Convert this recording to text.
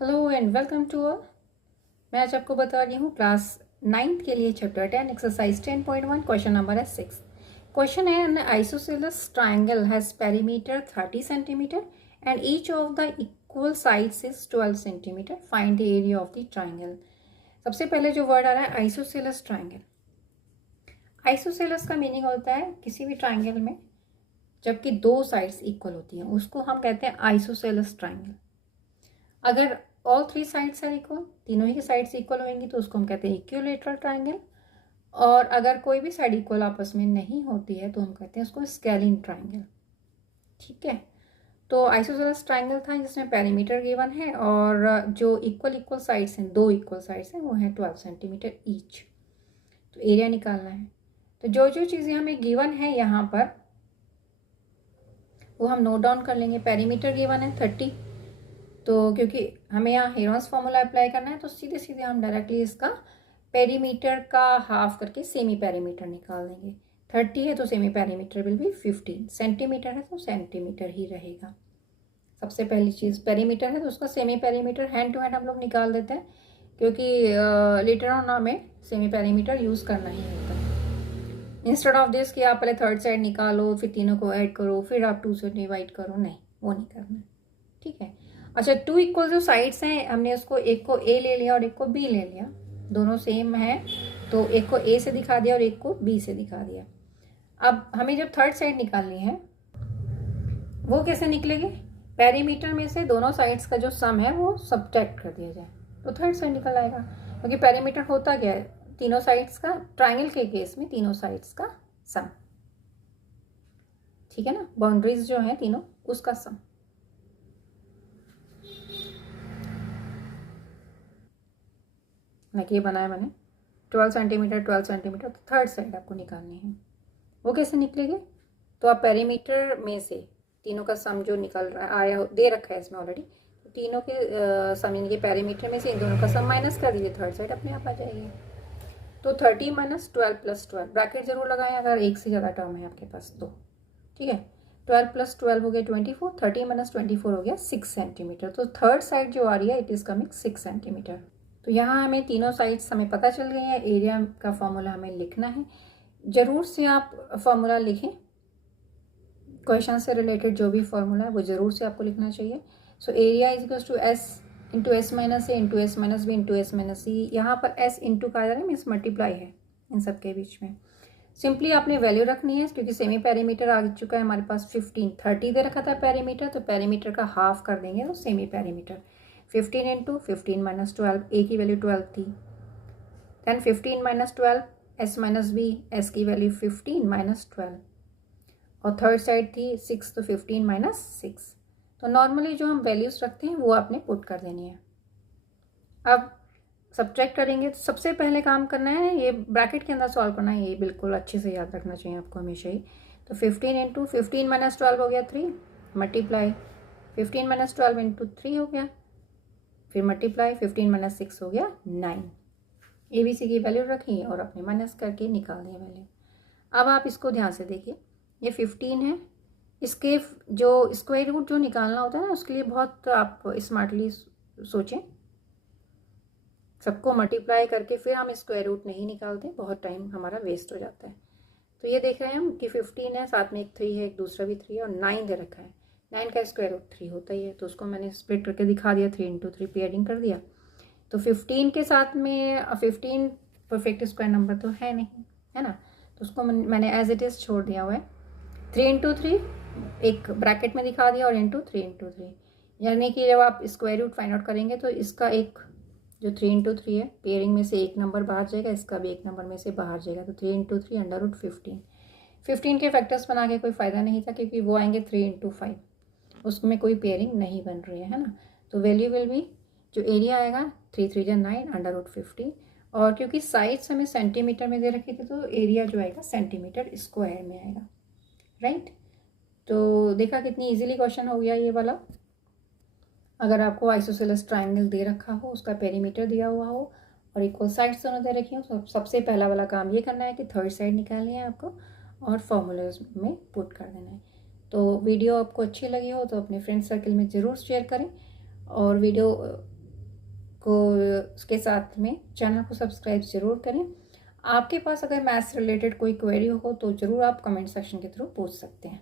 Hello and welcome to all. मैं आज आपको बता रही हूँ क्लास 9th के लिए चैप्टर 10 एक्सरसाइज 10.1 क्वेश्चन नंबर है 6। क्वेश्चन है N isosceles triangle has perimeter 30 centimetre and each of the equal sides is 12 centimetre. Find the area of the triangle. सबसे पहले जो वर्ड आ रहा है आइसोसेलेस ट्राइंगल। आइसोसेलेस का मीनिंग होता है किसी भी ट्राइंगल में जबकि दो साइड्स इक्वल होती हैं उसको हम कहते हैं आइसोसेलेस ट्राइंगल। अगर all three sides are equal, तीनों ही साइड्स इक्वल होंगी तो उसको हम कहते हैं इक्विलेटरल ट्राइंगल। और अगर कोई भी साइड इक्वल आपस में नहीं होती है तो हम कहते हैं उसको स्केलिन ट्राइंगल। ठीक है, तो आइसोसेलेस ट्राइंगल था जिसमें पेरीमीटर गिवन है और जो इक्वल साइड्स हैं, दो इक्वल साइड्स हैं, वो हैं 12 सेंटीमीटर ईच। तो एरिया निकालना है। तो जो जो चीज़ें हमें गिवन है यहाँ पर वो हम नोट डाउन कर लेंगे। पेरीमीटर गिवन है 30, तो क्योंकि हमें यहाँ हेरोन्स फॉर्मूला अप्लाई करना है तो सीधे सीधे हम डायरेक्टली इसका पेरीमीटर का हाफ करके सेमी पेरीमीटर निकाल देंगे। 30 है तो semi perimeter will be 15, centimetre है तो सेंटीमीटर ही रहेगा। सबसे पहली चीज़ पेरीमीटर है तो उसका semi perimeter hand to hand हम लोग निकाल देते हैं क्योंकि लेटर ऑन हमें सेमी पेरीमीटर यूज़ करना ही होता है। इंस्टेड ऑफ दिस कि आप पहले थर्ड साइड निकालो फिर तीनों को ऐड करो फिर आप 2 से डिवाइड करो, नहीं वो नहीं करना। ठीक है, अच्छा टू इक्वल जो साइड्स हैं हमने उसको एक को ए ले लिया और एक को बी ले लिया, दोनों सेम है तो एक को ए से दिखा दिया और एक को बी से दिखा दिया। अब हमें जब थर्ड साइड निकालनी है वो कैसे निकलेगी? पेरीमीटर में से दोनों साइड्स का जो सम है वो सब्ट्रैक्ट कर दिया जाए तो थर्ड साइड निकल आएगा। क्योंकि पेरीमीटर होता क्या है? तीनों साइड्स का, ट्राइंगल के केस में तीनों साइड्स का सम। ठीक है ना, बाउंड्रीज जो है तीनों उसका सम। ये बनाया मैंने 12 सेंटीमीटर 12 सेंटीमीटर, तो थर्ड साइड आपको निकालनी है। वो कैसे निकलेगी? तो आप पेरीमीटर में से तीनों का सम जो निकल रहा आया दे रखा है इसमें ऑलरेडी, तो तीनों के सम यानी कि पेरीमीटर में से इन दोनों का सम माइनस कर दीजिए, थर्ड साइड अपने आप आ जाएगी। तो 30 माइनस 12 प्लस 12, ब्रैकेट जरूर लगाएं अगर एक से ज़्यादा टर्म है आपके पास तो। ठीक है, 12 प्लस 12 हो गया 24, 30 माइनस 24 हो गया 6 सेंटीमीटर। तो थर्ड साइड जो आ रही है इट इज़ कमिंग 6 सेंटीमीटर। तो यहाँ हमें तीनों साइड्स हमें पता चल गई है। एरिया का फॉर्मूला हमें लिखना है, ज़रूर से आप फॉर्मूला लिखें। क्वेश्चन से रिलेटेड जो भी फॉर्मूला है वो ज़रूर से आपको लिखना चाहिए। So area is equals to s into s minus a into s minus b into s minus c. यहाँ पर एस इंटू का मीन्स मल्टीप्लाई है इन सब के बीच में। सिंपली आपने वैल्यू रखनी है क्योंकि सेमी पेरीमीटर आ चुका है हमारे पास 15, 30 दे रखा था पेरीमीटर, तो पेरीमीटर का हाफ कर देंगे तो semi perimeter. 15 into 15 minus 12, A की वैल्यू 12 थी, then 15 minus 12 S minus B, S की वैल्यू 15 माइनस 12 और थर्ड साइड थी 6 तो 15 माइनस 6। तो नॉर्मली जो हम वैल्यूज रखते हैं वो आपने पुट कर देनी है। अब सब्ट्रैक्ट करेंगे तो सबसे पहले काम करना है ये ब्रैकेट के अंदर सॉल्व करना है, ये बिल्कुल अच्छे से याद रखना चाहिए आपको हमेशा ही। तो 15 इंटू 15 माइनस 12 हो गया 3, मल्टीप्लाई 15 माइनस 12 इंटू 3 हो गया, फिर मल्टीप्लाई 15 माइनस 6 हो गया 9। ABC की वैल्यू रखी और अपने माइनस करके निकाल दिया वैल्यू। अब आप इसको ध्यान से देखिए, ये 15 है, इसके जो स्क्वायर रूट जो निकालना होता है ना उसके लिए बहुत आप स्मार्टली सोचें। सबको मल्टीप्लाई करके फिर हम स्क्वायर रूट नहीं निकालते, बहुत टाइम हमारा वेस्ट हो जाता है। तो ये देख रहे हैं हम कि 15 है, साथ में एक 3 है, एक दूसरा भी 3 है और 9 दे रखा है। 9 का स्क्वायर रूट 3 होता ही है, तो उसको मैंने स्प्लिट करके दिखा दिया, 3 इंटू 3 पेयरिंग कर दिया। तो 15 के साथ में 15 परफेक्ट स्क्वायर नंबर तो है नहीं, है ना, तो उसको मैंने एज इट इज़ छोड़ दिया हुआ है। 3 इंटू 3 एक ब्रैकेट में दिखा दिया और इंटू 3 इंटू 3, यानी कि जब आप स्क्वायर रूट फाइंड आउट करेंगे तो इसका एक जो 3 इंटू 3 है पेयरिंग में से एक नंबर बाहर जाएगा, इसका भी एक नंबर में से बाहर जाएगा, तो 3 इंटू 3 अंडर रूट 15। 15 के फैक्टर्स बना के कोई फ़ायदा नहीं था क्योंकि वो आएंगे 3 इंटू 5, उसमें कोई पेयरिंग नहीं बन रही है ना। तो वैल्यू विल बी, जो एरिया आएगा 3 3 9 अंडर रूट 15, और क्योंकि साइड्स हमें सेंटीमीटर में दे रखी थी तो एरिया जो आएगा सेंटीमीटर स्क्वायर में आएगा, राइट। तो देखा कितनी इजीली क्वेश्चन हो गया ये वाला। अगर आपको आइसोसेलेस ट्राइंगल दे रखा हो, उसका पेरीमीटर दिया हुआ हो और इक्वल साइड्स दोनों दे रखी हो, तो सबसे पहला वाला काम ये करना है कि थर्ड साइड निकालनी है आपको और फॉर्मूलाज में पुट कर देना है। तो वीडियो आपको अच्छी लगी हो तो अपने फ्रेंड सर्कल में ज़रूर शेयर करें और वीडियो उसको उसके साथ में चैनल को सब्सक्राइब ज़रूर करें। आपके पास अगर मैथ्स रिलेटेड कोई क्वेरी हो तो ज़रूर आप कमेंट सेक्शन के थ्रू पूछ सकते हैं।